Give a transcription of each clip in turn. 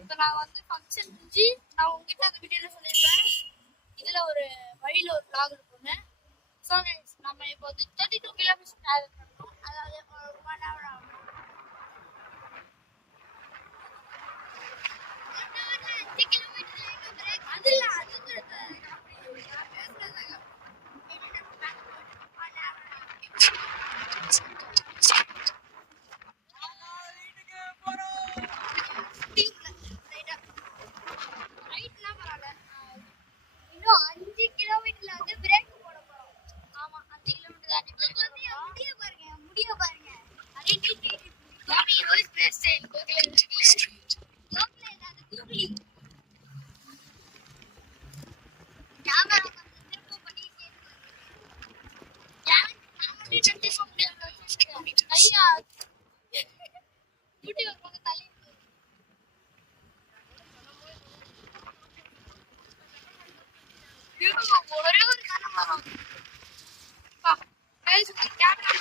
இப்போ நான் வந்து ஃபங்க்ஷன் முடிஞ்சு நான் உங்ககிட்ட அந்த வீடியோவில் சொல்லியிருப்பேன். இதில் ஒரு வழியில் ஒரு vlog இருக்குன்னு. ஸோ நம்ம இப்போ வந்து 32 கிலோமீட்டர்ஸ் ட்ராவல் பண்ணோம். அதாவது ஒரு 1 hour ஆகும். இன்னும் 5 கிலோமீட்டர்ல வந்து பிரேக் போட போறோம். ஆமா 5 கிலோமீட்டர் தாண்டி முடிய பாருங்க அதே நீட் காபி ரோஸ் பேஸ்ட் கோகில ஸ்ட்ரீட் அது கூகுளி கேமரா கொஞ்சம் திரும்ப பண்ணி கேட்டு நான் மட்டும் செக் பண்ண முடியாது ஐயா முடி ஒரு பக்கம் தள்ளி ஒரே ஒரு காரணம் வரும் camera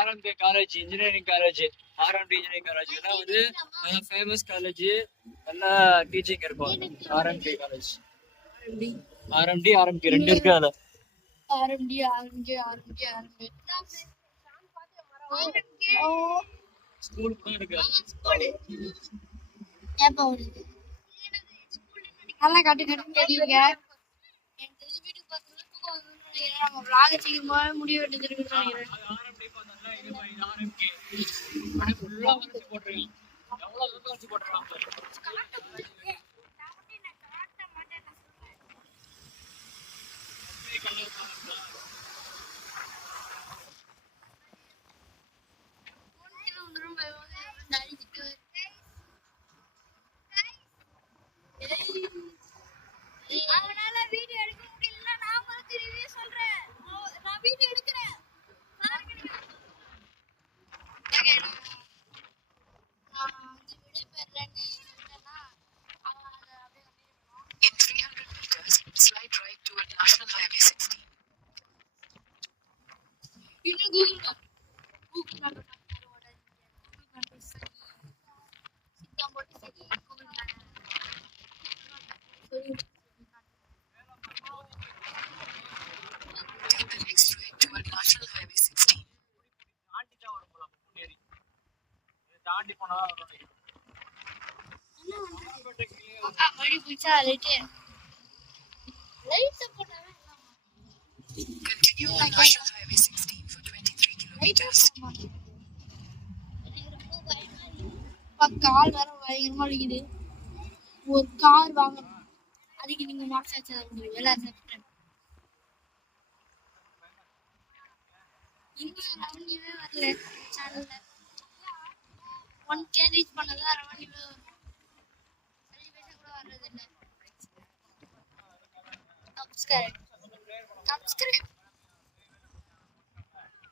RMK college engineering college RMD engineering college இதெல்லாம் வந்து ஃபேமஸ் காலேஜ் நல்லா டீச்சிங் இருக்கும். RMK காலேஜ் RMD ரெண்டு இருக்கு. அதுல RMD ஸ்கூல் கூட இருக்கு. நல்லா கட்டு தெரியுங்க. எனக்கு தெரிஞ்ச வீட்டுக்கு பார்த்து நம்ம vlog சீக்கிரமாவே முடிய வேண்டியது இருக்குன்னு நினைக்கிறேன். அவனால வீடியோ எடுக்க முடியல. நான் உங்களுக்கு ரிவ்யூ சொல்றேன். நான் வீடியோ எடுக்கிறேன். In 300 meters, slide right toward National Highway 16. Take the next right toward National Highway 16. தாண்டி போனா வழி பிடிச்சா லைட்டு போட்டாவே Continue on National Highway 16 for 23 kilometers. கால் வேற பயங்கரமா அடிக்குது. ஒரு கார் வாங்கணும். அதுக்கு நீங்க மார்க்ஸ் ஆச்சு எல்லாரும் சப்ஸ்கிரைப் இன்னும் ரெவன்யூவே வரல சேனல்ல. 1K ரீச் பண்ணதா ரெவன்யூவே வரும். 5 பைசா கூட வர்றது இல்லை. சப்ஸ்கிரைப்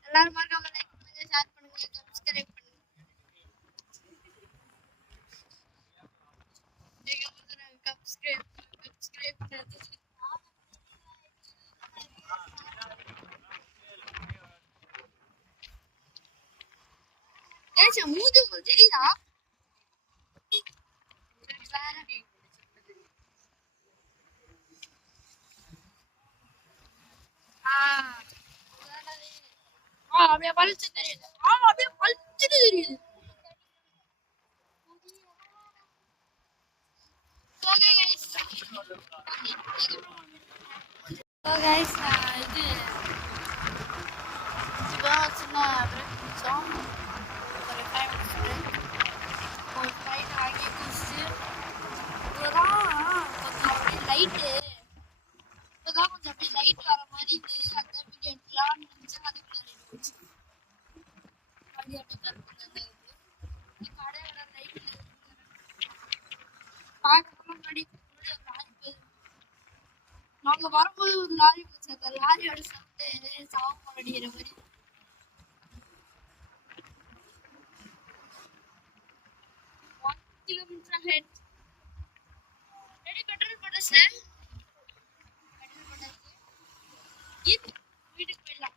எல்லாரும் மறக்காம லைக் பண்ணுங்க, ஷேர் பண்ணுங்க, சப்ஸ்கிரைப் பண்ணுங்க. மூது தெரியுதா? அப்படியே பளிச்சு தெரியுது. அப்படியே பளிச்சுட்டு தெரியுது. ஸோ கைஸ் இது இப்போ சின்ன பிரேக் முடிச்சோம். ஒரு 5 minutes break. ஒரு ஃபைட் ஆகி குடிச்சு இப்போதான் கொஞ்சம் அப்படியே லைட்டு இப்போதான் கொஞ்சம் அப்படியே லைட் வர மாதிரி இருந்தது. அந்த வீடியோ எடுக்கலாம்னு நினச்சேன். அதுக்குள்ள லைட் போச்சு. அது அப்படியே கருப்பு இருந்தது. கடையோட லைட்டில் பார்க்கறதுக்கு முன்னாடி ஒரு லாரி போகுது. நாங்க வரும்போது ஒரு லாரி போச்சு. அந்த லாரியோட சவுண்டு சாவு அடிக்கிற மாதிரி 1 kilometer ahead. ரெடி பெட்ரோல் போட சார். பெட்ரோல் போட்டாச்சு. இது வீட்டுக்கு போயிடலாம்.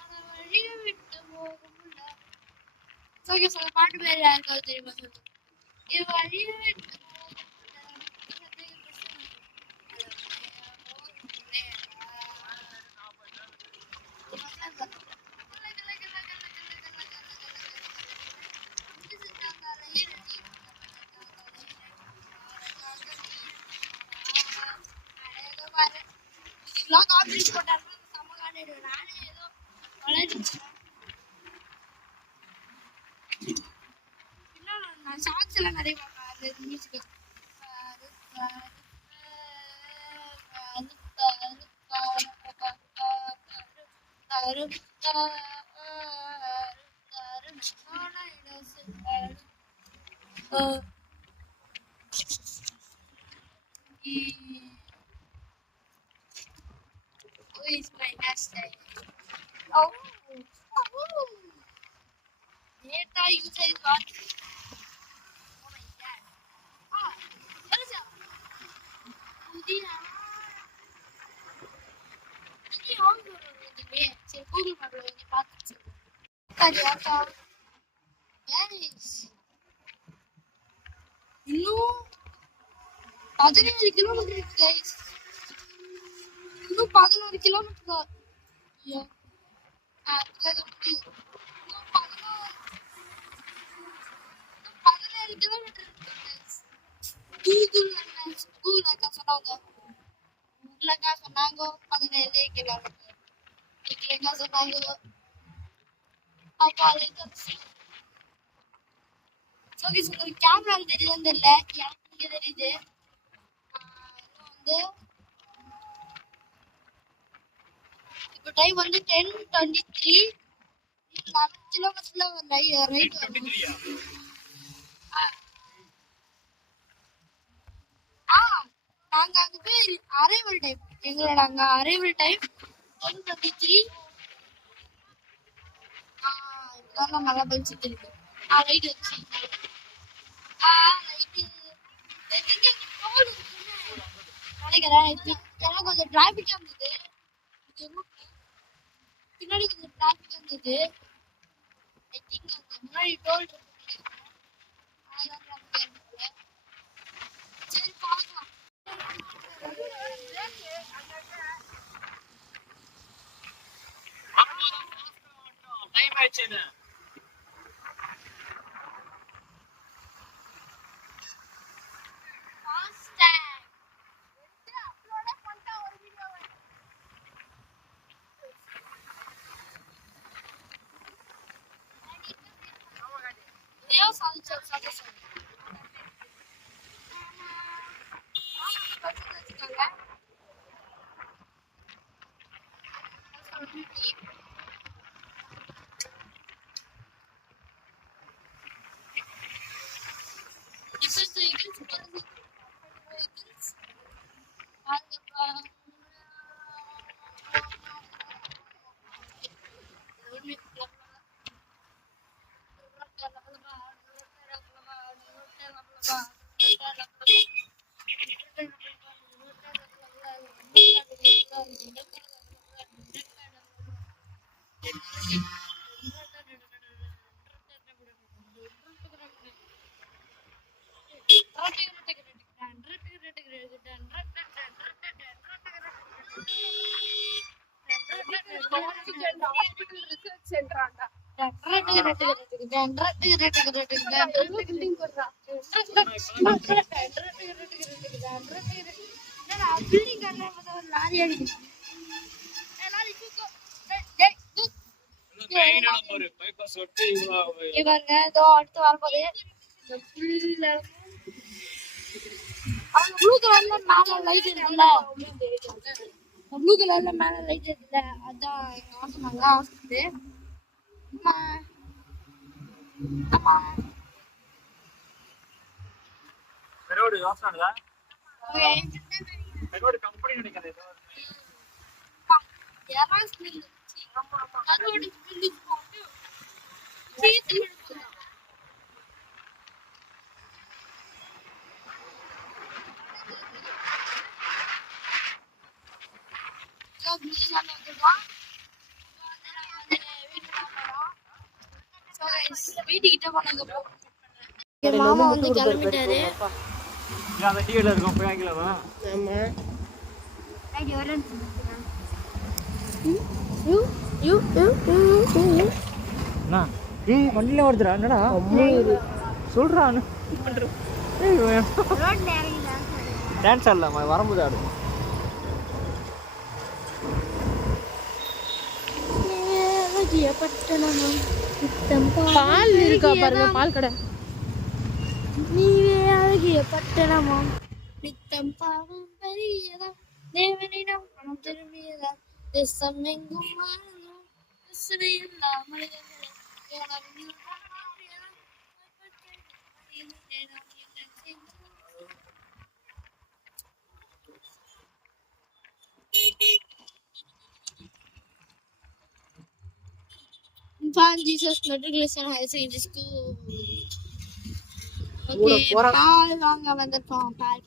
அது வழியை விட்டு போகும்ல. ஓகே சார் பாட்டு பேர் யாருக்காவது தெரியுமா சொல்லுங்க. இது வழியை விட்டு இதெல்லாம் காப்பி போட்டாருன்னா செம்ம காட்டிடுவேன். நானே ஏதோ வளர்ச்சி இன்னும் நான் ஷார்ட்ஸ் எல்லாம் நிறைய பார்ப்பேன். அந்த music is my hashtag. Oh, data user is not. Oh my god. Ah, what is that? Udina. Ini orang ni, saya Google mahu ni pakai. Tadi apa? Yes. இன்னும் 17 கிலோமீட்டர் இருக்கு கைஸ். இன்னும் 11 kilometre தான். ஐயோ அது இன்னும் 17 kilometre இருக்கு guys. Google அக்கா சொன்னாங்க 17 கிலோமீட்டர். அக்கா சொன்னாங்க அப்பா ஓகே சார் கேமரா தெரியுதுன்னு தெரியல. எனக்கு இங்கே தெரியுது. இன்னும் இப்போ டைம் 10:23. 11 கிலோமீட்டர்ல ஒரு ரைட் வரும். நாங்க அங்க போய் அரைவல் டைம் எங்களோட அங்க அரைவல் டைம் 10:23. இதெல்லாம் நல்லா படிச்சுட்டு இருக்கு. ரைட் வச்சு ரைட்டு நினைக்கிறேன். ஏன்னா கொஞ்சம் டிராபிக்கா இருந்தது. பின்னாடி கொஞ்சம் டிராபிக் இருந்தது. ஐ திங்க் அந்த முன்னாடி டோல் சரி பார்க்கலாம். டைம் ஆயிடுச்சு. ஹாஸ்பிட்டல் ரிசர்ச் சென்டராண்டா மெயினான ஒரு பைபாஸ் ஒட்டி இவங்க இதோ அடுத்து வரப்போது அவங்க ப்ளூ கலர்ல மேல லைட் இருக்குல்ல ப்ளூ கலர்ல மேல லைட் இருக்குல்ல அதான் எங்க ஹாஸ்டல் ஹாஸ்டல் ஆமா பெரோடு யோசனைடா ஓகே பெரோடு கம்பெனி நினைக்கிறேன் யாரா ஸ்கில் அதோட ஸ்கில் போட்டு சீட் எடுக்கணும் வீட்டுக்கிட்ட போனதுக்கு மாமா வந்து கிளம்பிட்டாரு அந்த டிவில இருக்கும் போய் வாங்கிக்கலாமா அண்ணா ஏய் வண்டியில வருதுடா என்னடா சொல்றா டான்ஸ் ஆடலாமா வரும்போது ஆடு பால் இருக்கா பாருங்க பால் கடை நீவே அழகிய பட்டணமாம் நித்தம் பாவம் பெரியதா தேவனிடம் பணம் திரும்பியதா தேசம் எங்கும் மாறணும் இல்லா மனிதர்களே Fan Jesus Matriculation Higher Secondary School. Okay, பால் வாங்க வந்திருக்கோம் பால்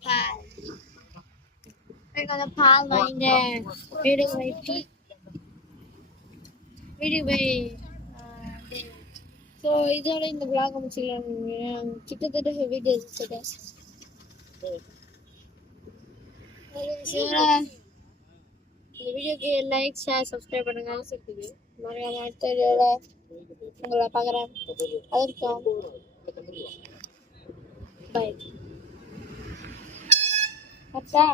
பால் வாங்கிட்டு வீடு போய் ஸோ இதோட இந்த vlog முடிச்சுக்கலாம் கிட்டத்தட்ட ஹெவி டேஸ் இந்த வீடியோக்கு லைக் ஷேர் சப்ஸ்கிரைப் பண்ணுங்க மறக்காம அடுத்த வீடியோல உங்களை பார்க்குறேன் அதற்கும் பை அத்தா